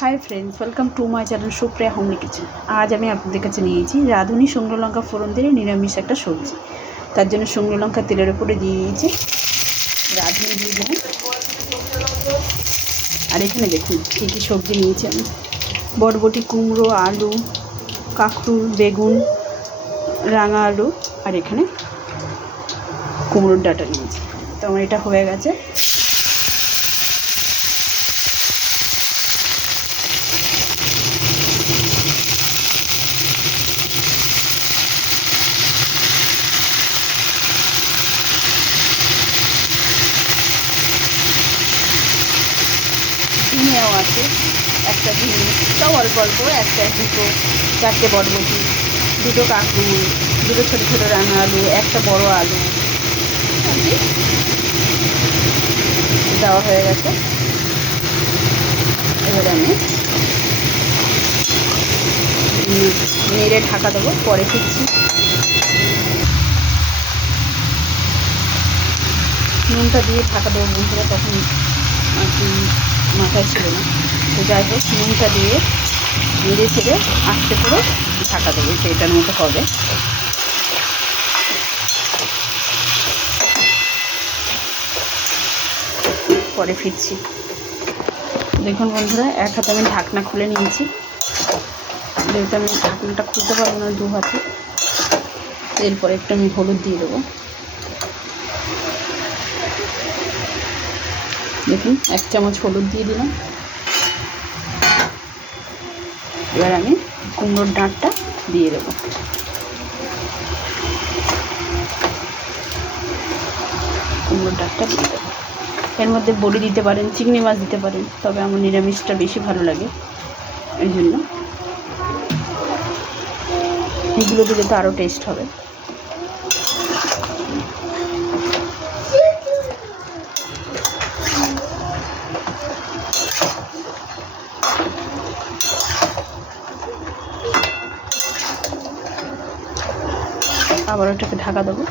Hi friends, welcome to my channel Supriya homely kitchen. আজ আমি আপনাদের কাছে নিয়েছি রাঁধুনি শুকনো লঙ্কা ফোড়ন দিয়ে নিরামিষ একটা সবজি। তার জন্য শুকনো লঙ্কা তেলের উপরে দিয়ে দিয়েছি, রাঁধুনি দিয়ে দিলাম। আর এখানে দেখুন কী কী সবজি নিয়েছি আমি: বরবটি, কুমড়ো, আলু, কাঁকরুল, বেগুন, রাঙা আলু, আর এখানে কুমড়োর ডাঁটা নিয়েছি। তো আমার এটা হয়ে গেছে। ঝিঙেও আছে, একটা ঝিঙে, সব অল্প অল্প, একটা, দুটো, চারটে বরবটি, দুটো কাঁকরুল, দুটো ছোটো ছোটো রাঙা আলু, একটা বড় আলু আর কি দেওয়া হয়ে গেছে। এবার আমি নেড়ে ঢাকা দেবো, পরে ফিরছি। নুনটা দিয়ে ঢাকা দেবো বন্ধুরা, তখন আর কি মাথায় ছিল না। তো যাই হোক, নুনটা দিয়ে নেড়ে ছেড়ে আস্তে করে ঢাকা দেবো, সেটার মতো হবে। পরে ফিরছি। দেখুন বন্ধুরা, এক হাতে আমি ঢাকনা খুলে নিয়েছি, যেহেতু আমি ঢাকনাটা খুলতে পারবো না দু হাতে। এরপরে একটু আমি হলুদ দিয়ে দেবো। দেখুন, 1 চামচ হলুদ দিয়ে দিলাম। এবার আমি কুমড়োর ডাঁটটা দিয়ে দেবো। কুমড়োর ডাঁটটা দিয়ে দেবো। এর মধ্যে বড়ি দিতে পারেন, চিংড়ি মাছ দিতে পারেন, তবে আমার নিরামিষটা বেশি ভালো লাগে, এই জন্য এগুলো দিলে তো আরও টেস্ট হবে। আবার ওটাকে ঢাকা দেবো।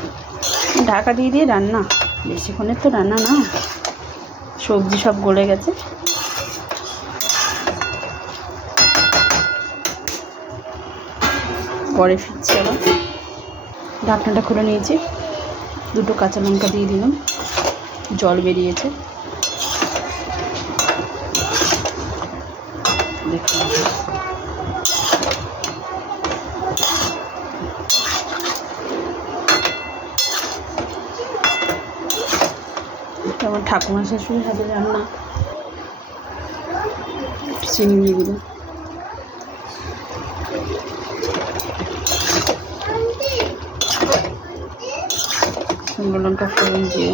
ঢাকা দিয়ে দিয়ে রান্না, বেশিক্ষণের তো রান্না না, সবজি সব গলে গেছে। পরে ফিরছি আবার। ঢাকনাটা খুলে নিয়েছি, দুটো কাঁচা লঙ্কা দিয়ে দিলাম, জল বেরিয়েছে। দেখুন, আমার ঠাকুমা শাশুড়ির হাতে রান্না। চিনি দিয়ে দিলাম। শুকনো লঙ্কা ফোড়ন দিয়ে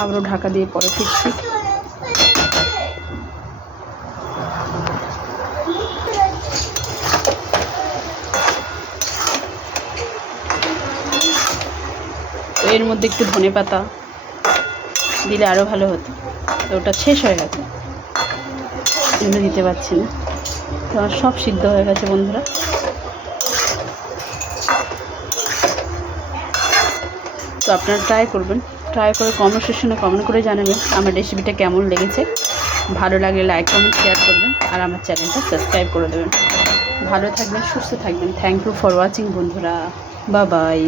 আবারও ঢাকা দিয়ে পরে ফিরছি। তো এর মধ্যে একটু ধনে পাতা দিলে আরও ভালো হতো, তো ওটা শেষ হয়ে গেছে, এগুলো দিতে পারছি না। তো আমার সব সিদ্ধ হয়ে গেছে বন্ধুরা। তো আপনারা ট্রাই করবেন, ট্রাই করে কমেন্ট সেকশনে কমেন্ট করে জানাবেন আমার রেসিপিটা কেমন লেগেছে। ভালো লাগলে লাইক, কমেন্ট, শেয়ার করবেন, আর আমার চ্যানেলটা সাবস্ক্রাইব করে দেবেন। ভালো থাকবেন, সুস্থ থাকবেন। থ্যাংক ইউ ফর ওয়াচিং বন্ধুরা, বাই বাই।